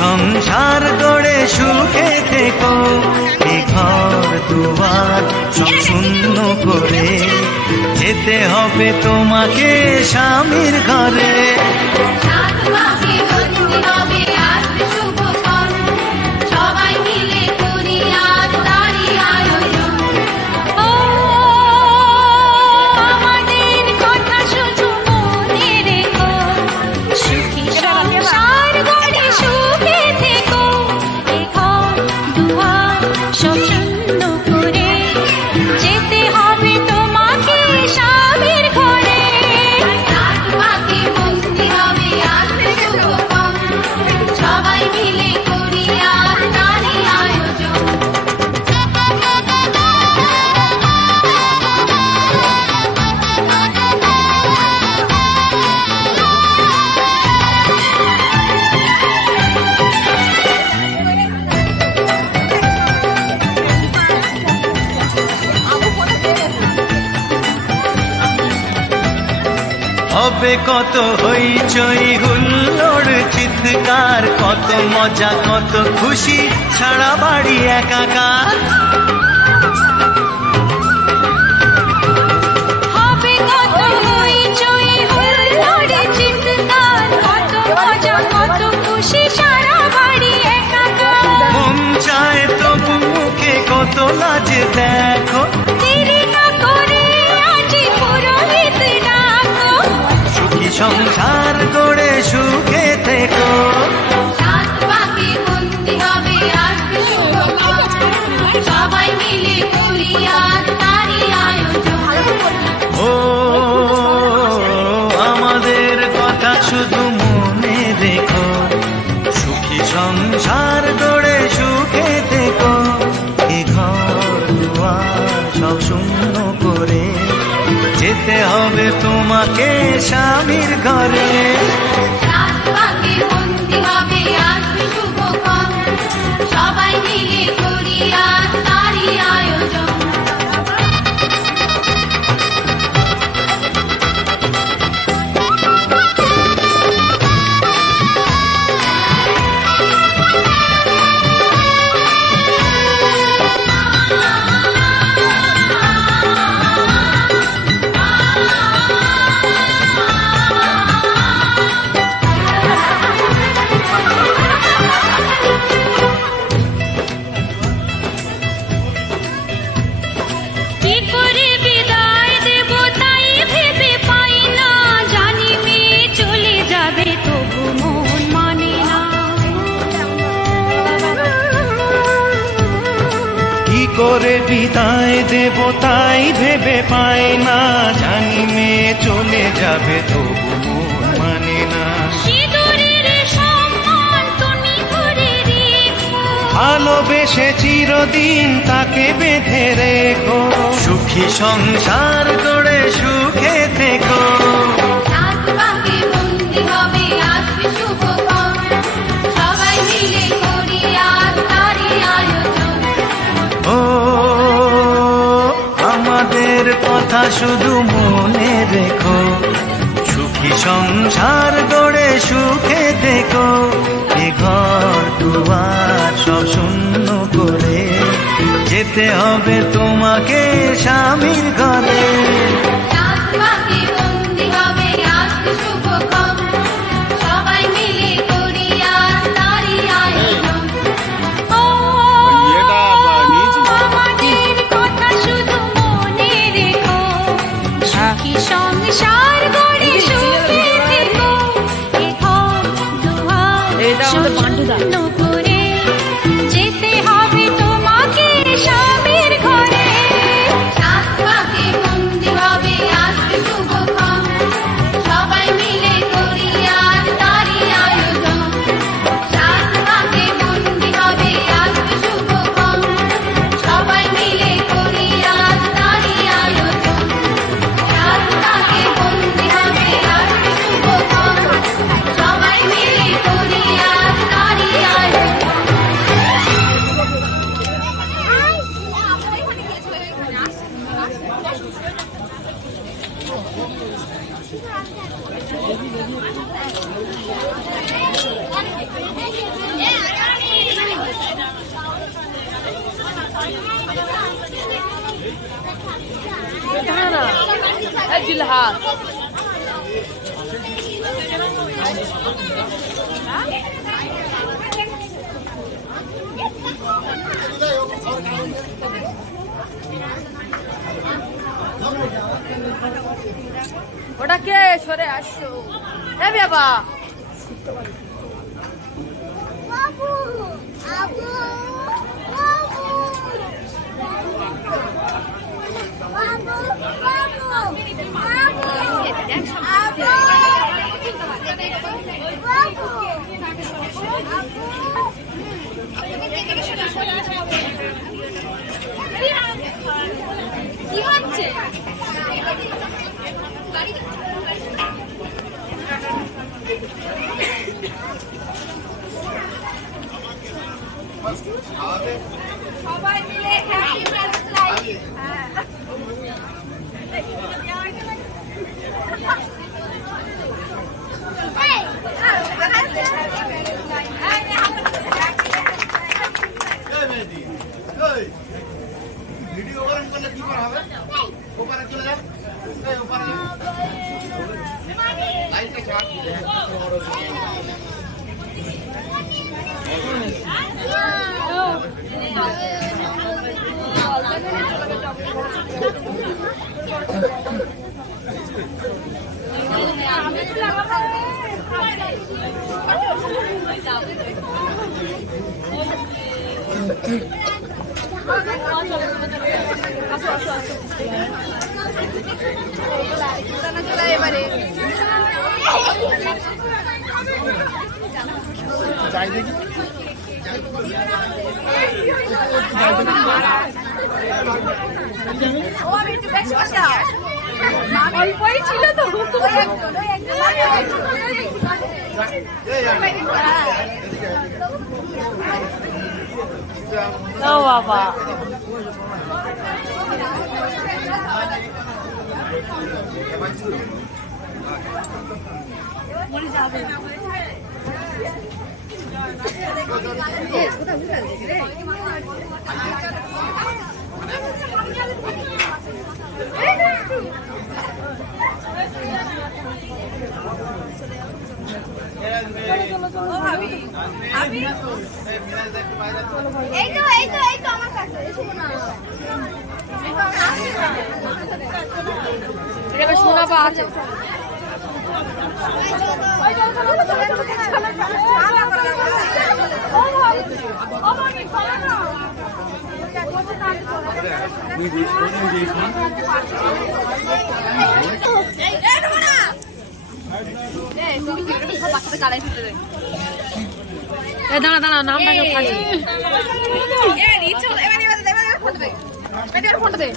সংসার গড়ে সুখে থেকো, এ ঘর দুয়ার সব শূন্য করে যেতে হবে তোমাকে স্বামীর ঘরে। হবে কত হইচই হুল্লোড় চিৎকার, কত মজা কত খুশি সারা বাড়ি একাকার। হবে কত হইচই হুল্লোড় চিৎকার, কত মজা কত খুশি সারা বাড়ি একাকার। মন চায় তবু মুখে কত লাজ দেখো, দেরি না করে আজি পুরোহিত ডাকো। সুখী সংসার গড়ে সুখে থেকো। সবাই মিলে করি আজ তারই আয়োজন। ও আমাদের কথা শুধু মনে রেখো, সুখী সংসার গড়ে সুখে থেকো, এ ঘর দুয়ার সব শূন্য করে যেতে হবে তোমাকে স্বামীর ঘরে। সবাই মিলে করি আজ তারই আয়োজন। কি করে বিদায় দেব তাই ভেবে পাই না, জানি মেয়ে চলে যাবে তবু মন মানে না। কি করে বিদায় দেব তাই ভেবে পাই না, জানি মেয়ে চলে যাবে তবু মন মানে না। সিঁদুরের সম্মান তুমি ধরে রেখো, ভালোবেসে চিরদিন তাকে বেঁধে রেখো, সুখী সংসার গড়ে সুখে থেকো। সবাই মিলে করি আজ তারই আয়োজন। ও আমাদের কথা শুধু মনে রেখো, সুখী সংসার গড়ে সুখে থেকো, এ ঘর দুয়ার সব শূন্য করে যেতে হবে তোমাকে স্বামীর ঘরে। সবাই মিলে করি আজ তারই আয়োজন। আমাদের কথা শুধু মনে রেখো, সুখী সংসার গড়ে সুখে থেকো, এ ঘর দুয়ার সব শূন্য করে যেতে হবে তোমাকে স্বামীর ঘরে। বন্দি হবে জিলহাস ওটা কে সরে আসো এ বাবা বাবু আবু বাবু বাবু কি হচ্ছে সবাই মিলে হ্যাপি বার্থডে ভিডিও গরম করলে কি করা হবে ওপারে চলে যাও এই ওপারে যাও লাইটটা চাপ চাই দেখি অল্পই ছিল তো ও বাবা এই তো আমার কাছে এসো না এটা শোনা পা আছে দাঁড়া দাঁড়া নামটা ফোনটা দে